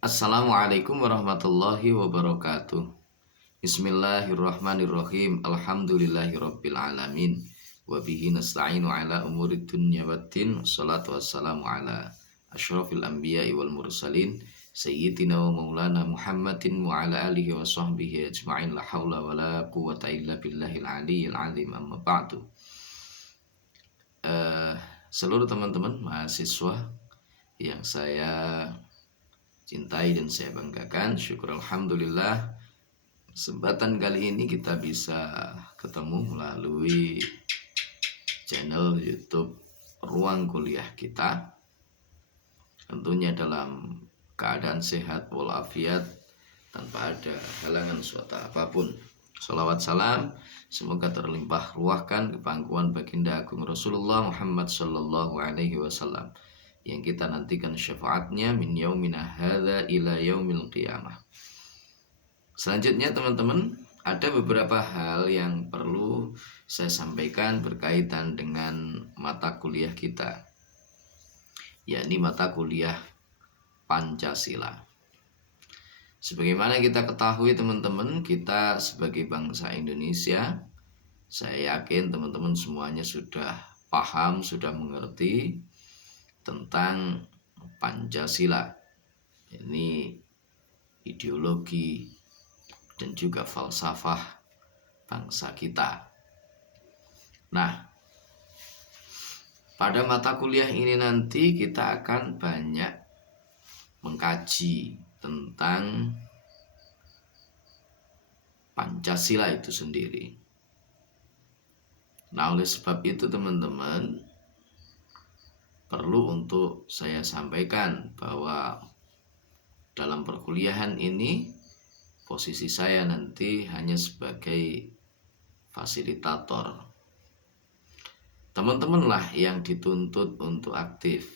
Assalamualaikum warahmatullahi wabarakatuh. Bismillahirrahmanirrahim. Alhamdulillahirabbil alamin. Wa bihi nasta'inu ala umurid dunya waddin. Wassalatu wassalamu ala asyrafil anbiya'i wal mursalin sayyidina wa maulana Muhammadin wa ala alihi wa sahbihi ajma'in. La haula wa la quwwata illa billahil aliyyil azim. Amma ba'du. Seluruh teman-teman mahasiswa yang saya cintai dan saya banggakan, syukur alhamdulillah kesempatan kali ini kita bisa ketemu melalui channel YouTube Ruang Kuliah kita, tentunya dalam keadaan sehat walafiat tanpa ada halangan suatu apapun. Salawat salam semoga terlimpah ruahkan ke pangkuan baginda agung Rasulullah Muhammad sallallahu alaihi wasallam yang kita nantikan syafaatnya min yaumina hadza ila yaumil qiyamah. Selanjutnya teman-teman, ada beberapa hal yang perlu saya sampaikan berkaitan dengan mata kuliah kita, yakni mata kuliah Pancasila. Sebagaimana kita ketahui teman-teman, kita sebagai bangsa Indonesia, saya yakin teman-teman semuanya sudah paham, sudah mengerti tentang Pancasila. Ini ideologi dan juga falsafah bangsa kita. Nah, pada mata kuliah ini nanti kita akan banyak mengkaji tentang Pancasila itu sendiri. Nah, oleh sebab itu teman-teman, perlu untuk saya sampaikan bahwa dalam perkuliahan ini posisi saya nanti hanya sebagai fasilitator. Teman-teman lah yang dituntut untuk aktif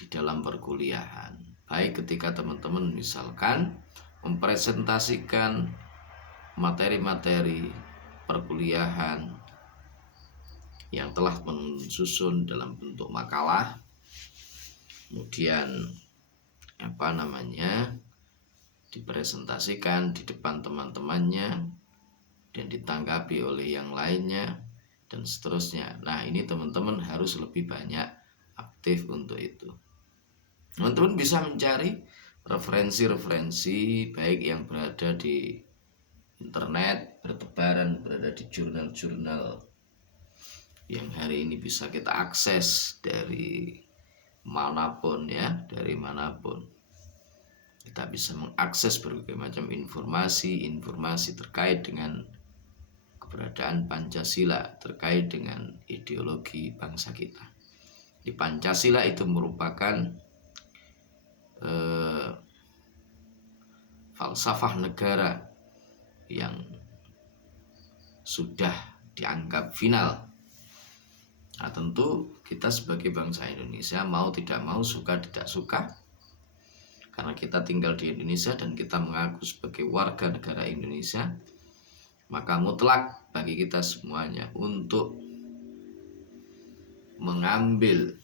di dalam perkuliahan. Baik ketika teman-teman misalkan mempresentasikan materi-materi perkuliahan yang telah mensusun dalam bentuk makalah, kemudian dipresentasikan di depan teman-temannya dan ditanggapi oleh yang lainnya dan seterusnya. Nah, ini teman-teman harus lebih banyak aktif untuk itu. Teman-teman bisa mencari referensi-referensi baik yang berada di internet, bertebaran berada di jurnal-jurnal yang hari ini bisa kita akses dari manapun ya, dari manapun. Kita bisa mengakses berbagai macam informasi terkait dengan keberadaan Pancasila, terkait dengan ideologi bangsa kita. Di Pancasila itu merupakan falsafah negara yang sudah dianggap final. Nah, tentu kita sebagai bangsa Indonesia mau tidak mau, suka tidak suka, karena kita tinggal di Indonesia dan kita mengaku sebagai warga negara Indonesia, maka mutlak bagi kita semuanya untuk mengambil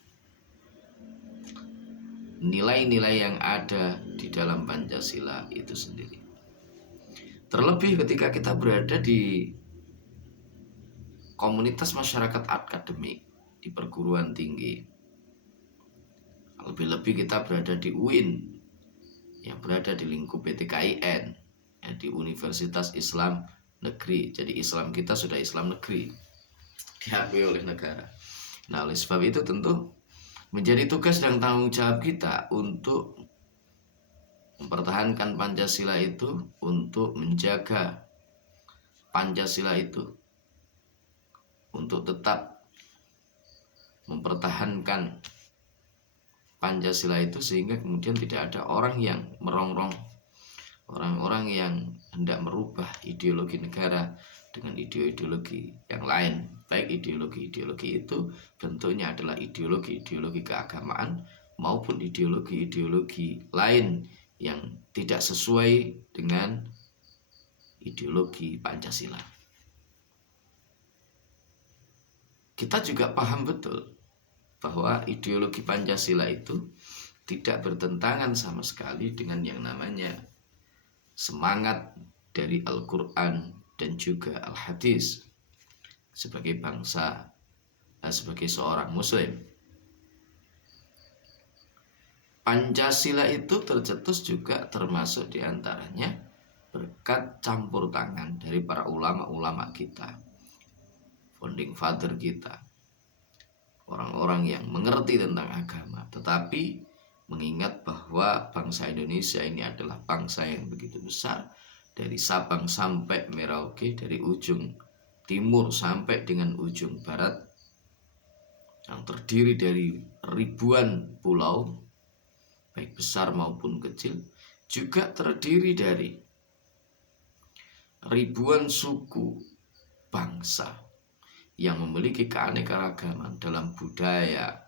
nilai-nilai yang ada di dalam Pancasila itu sendiri. Terlebih ketika kita berada di komunitas masyarakat akademik, di perguruan tinggi, lebih-lebih kita berada di UIN yang berada di lingkup PTKIN, ya, di Universitas Islam Negeri. Jadi Islam kita sudah Islam negeri, diakui oleh negara. Nah, oleh sebab itu tentu menjadi tugas dan tanggung jawab kita untuk mempertahankan Pancasila itu, untuk menjaga Pancasila itu, untuk tetap mempertahankan Pancasila itu sehingga kemudian tidak ada orang yang merongrong, orang-orang yang hendak merubah ideologi negara dengan ideologi yang lain. Baik ideologi-ideologi itu bentuknya adalah ideologi-ideologi keagamaan maupun ideologi-ideologi lain yang tidak sesuai dengan ideologi Pancasila. Kita juga paham betul bahwa ideologi Pancasila itu tidak bertentangan sama sekali dengan yang namanya semangat dari Al-Quran dan juga Al-Hadis sebagai bangsa, sebagai seorang muslim. Pancasila itu tercetus juga termasuk diantaranya berkat campur tangan dari para ulama-ulama kita, founding father kita, orang-orang yang mengerti tentang agama, tetapi mengingat bahwa bangsa Indonesia ini adalah bangsa yang begitu besar, dari Sabang sampai Merauke, dari ujung timur sampai dengan ujung barat, yang terdiri dari ribuan pulau, baik besar maupun kecil, juga terdiri dari ribuan suku bangsa yang memiliki keanekaragaman dalam budaya,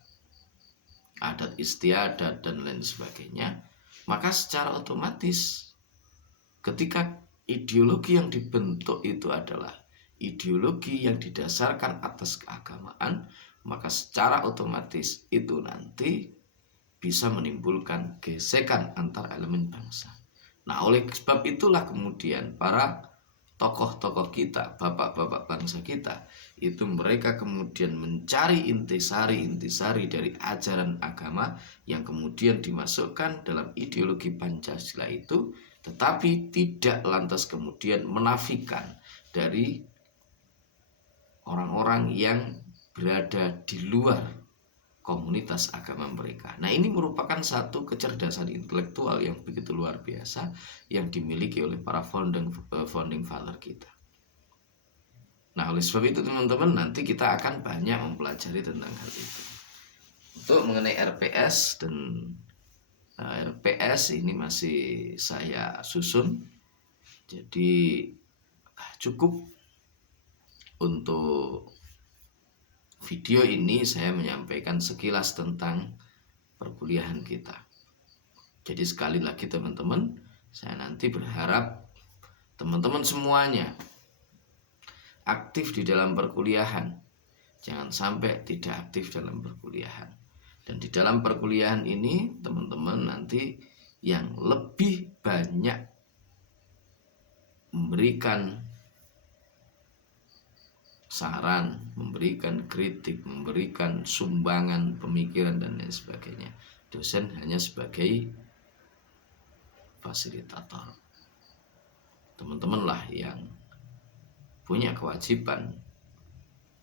adat istiadat, dan lain sebagainya. Maka secara otomatis ketika ideologi yang dibentuk itu adalah ideologi yang didasarkan atas keagamaan, maka secara otomatis itu nanti bisa menimbulkan gesekan antar elemen bangsa. Nah, oleh sebab itulah kemudian para tokoh-tokoh kita, bapak-bapak bangsa kita, itu mereka kemudian mencari intisari dari ajaran agama yang kemudian dimasukkan dalam ideologi Pancasila itu, tetapi tidak lantas kemudian menafikan dari orang-orang yang berada di luar komunitas agama mereka. Nah, ini merupakan satu kecerdasan intelektual yang begitu luar biasa yang dimiliki oleh para founding father kita. Nah, oleh sebab itu teman-teman, nanti kita akan banyak mempelajari tentang hal itu. Untuk mengenai RPS dan RPS ini masih saya susun. Jadi cukup untuk video ini saya menyampaikan sekilas tentang perkuliahan kita. Jadi sekali lagi teman-teman, saya nanti berharap teman-teman semuanya aktif di dalam perkuliahan. Jangan sampai tidak aktif dalam perkuliahan. Dan di dalam perkuliahan ini teman-teman nanti yang lebih banyak memberikan saran, memberikan kritik, memberikan sumbangan pemikiran dan lain sebagainya. Dosen hanya sebagai fasilitator. Teman-teman lah yang punya kewajiban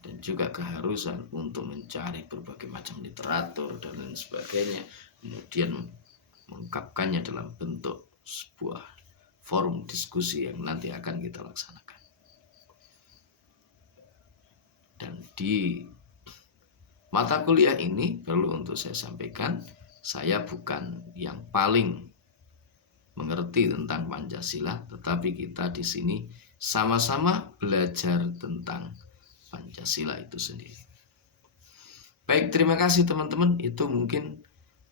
dan juga keharusan untuk mencari berbagai macam literatur dan lain sebagainya, kemudian mengungkapkannya dalam bentuk sebuah forum diskusi yang nanti akan kita laksanakan. Dan di mata kuliah ini perlu untuk saya sampaikan, saya bukan yang paling mengerti tentang Pancasila, tetapi kita di sini sama-sama belajar tentang Pancasila itu sendiri. Baik, terima kasih teman-teman. Itu mungkin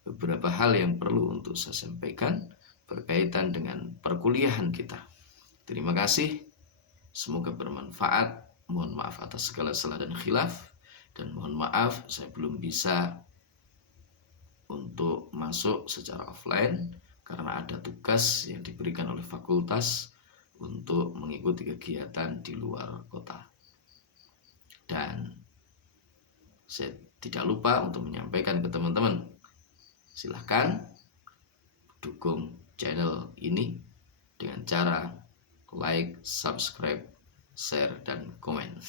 beberapa hal yang perlu untuk saya sampaikan berkaitan dengan perkuliahan kita. Terima kasih. Semoga bermanfaat. Mohon maaf atas segala salah dan khilaf, dan mohon maaf saya belum bisa untuk masuk secara offline karena ada tugas yang diberikan oleh fakultas untuk mengikuti kegiatan di luar kota. Dan saya tidak lupa untuk menyampaikan ke teman-teman, silahkan dukung channel ini dengan cara like, subscribe, share, dan komen.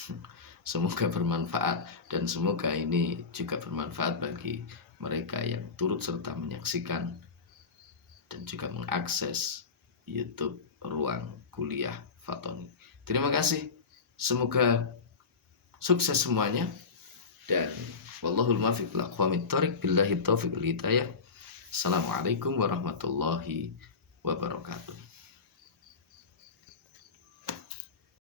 Semoga bermanfaat, dan semoga ini juga bermanfaat bagi mereka yang turut serta menyaksikan dan juga mengakses YouTube Ruang Kuliah Fatoni. Terima kasih. Semoga sukses semuanya, dan wallahul muwaffiq ila aqwamit thoriq, billahi taufiq wal hidayah. Assalamualaikum warahmatullahi wabarakatuh.